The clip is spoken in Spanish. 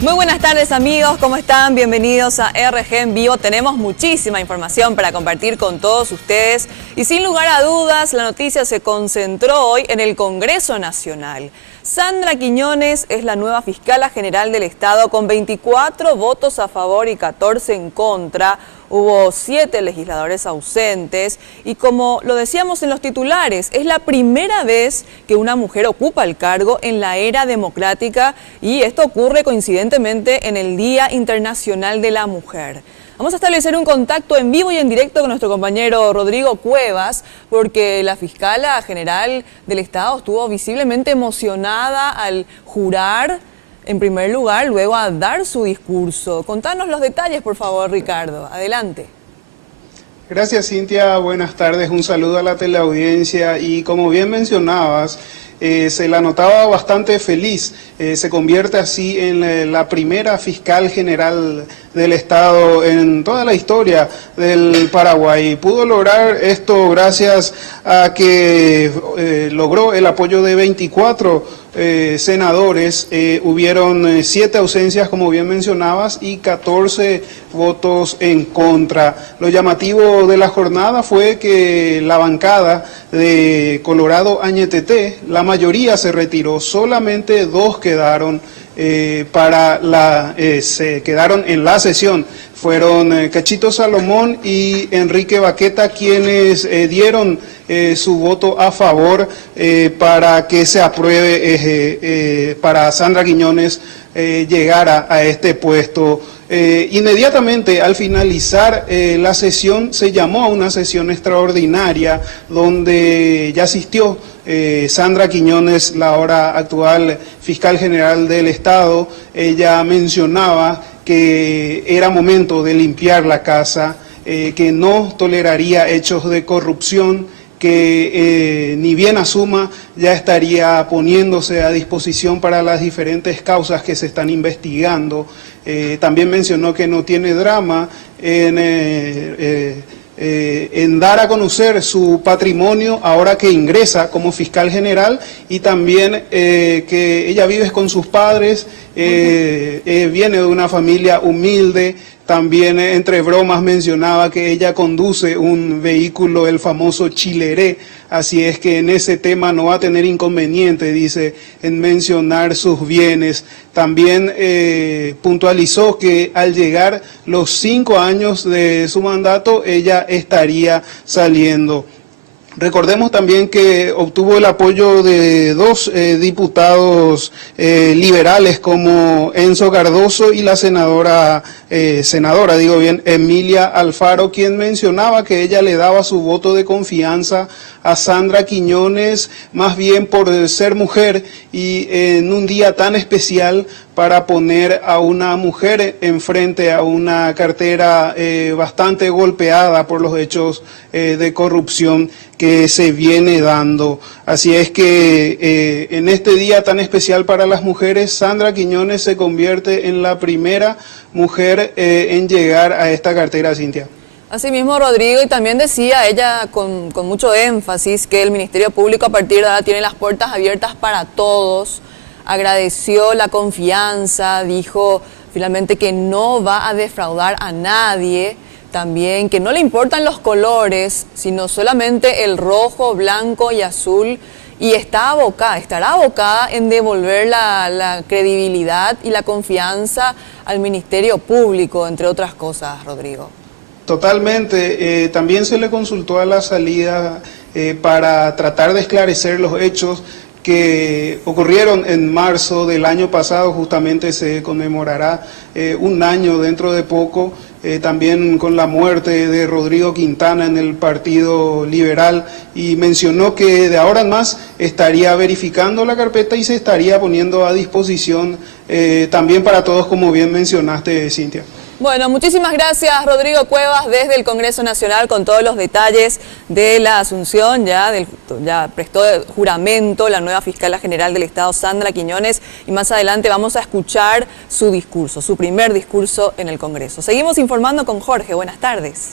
Muy buenas tardes amigos, ¿cómo están? Bienvenidos a RG en Vivo. Tenemos muchísima información para compartir con todos ustedes y sin lugar a dudas la noticia se concentró hoy en el Congreso Nacional. Sandra Quiñones es la nueva Fiscala General del Estado con 24 votos a favor y 14 en contra. Hubo 7 legisladores ausentes y como lo decíamos en los titulares, es la primera vez que una mujer ocupa el cargo en la era democrática y esto ocurre coincidentemente en el Día Internacional de la Mujer. Vamos a establecer un contacto en vivo y en directo con nuestro compañero Rodrigo Cuevas, porque la Fiscala General del Estado estuvo visiblemente emocionada al jurar en primer lugar, luego a dar su discurso. Contanos los detalles, por favor, Ricardo. Adelante. Gracias, Cintia. Buenas tardes. Un saludo a la teleaudiencia. Y como bien mencionabas, se la notaba bastante feliz. Se convierte así en la primera fiscal general del Estado en toda la historia del Paraguay. Pudo lograr esto gracias a que logró el apoyo de 24 senadores. Hubieron 7 ausencias, como bien mencionabas, y 14 votos en contra. Lo llamativo de la jornada fue que la bancada de Colorado Añeteté, la mayoría se retiró, solamente 2 quedaron se quedaron en la sesión. Fueron Cachito Salomón y Enrique Baqueta quienes dieron su voto a favor para que se apruebe para Sandra Quiñones llegar a este puesto. Inmediatamente al finalizar la sesión se llamó a una sesión extraordinaria donde ya asistió Sandra Quiñones, la ahora actual fiscal general del Estado. Ella mencionaba que era momento de limpiar la casa, que no toleraría hechos de corrupción, que ni bien asuma ya estaría poniéndose a disposición para las diferentes causas que se están investigando. También mencionó que no tiene drama en dar a conocer su patrimonio ahora que ingresa como fiscal general, y también que ella vive con sus padres, viene de una familia humilde. También entre bromas mencionaba que ella conduce un vehículo, el famoso Chileré, así es que en ese tema no va a tener inconveniente, dice, en mencionar sus bienes. También puntualizó que al llegar los 5 años de su mandato, ella estaría saliendo. Recordemos también que obtuvo el apoyo de 2 diputados liberales como Enzo Cardoso y la senadora Emilia Alfaro, quien mencionaba que ella le daba su voto de confianza a Sandra Quiñones, más bien por ser mujer y en un día tan especial para poner a una mujer enfrente a una cartera bastante golpeada por los hechos de corrupción que se viene dando. Así es que en este día tan especial para las mujeres, Sandra Quiñones se convierte en la primera mujer en llegar a esta cartera, Cintia. Así mismo, Rodrigo, y también decía ella con mucho énfasis que el Ministerio Público a partir de ahora tiene las puertas abiertas para todos. Agradeció la confianza, dijo finalmente que no va a defraudar a nadie, también que no le importan los colores, sino solamente el rojo, blanco y azul, y estará abocada en devolver la credibilidad y la confianza al Ministerio Público, entre otras cosas, Rodrigo. Totalmente. También se le consultó a la salida para tratar de esclarecer los hechos que ocurrieron en marzo del año pasado. Justamente se conmemorará un año dentro de poco, también con la muerte de Rodrigo Quintana en el Partido Liberal, y mencionó que de ahora en más estaría verificando la carpeta y se estaría poniendo a disposición también para todos, como bien mencionaste, Cintia. Bueno, muchísimas gracias Rodrigo Cuevas desde el Congreso Nacional con todos los detalles de la asunción, ya prestó juramento la nueva Fiscala General del Estado, Sandra Quiñones, y más adelante vamos a escuchar su discurso, su primer discurso en el Congreso. Seguimos informando con Jorge, buenas tardes.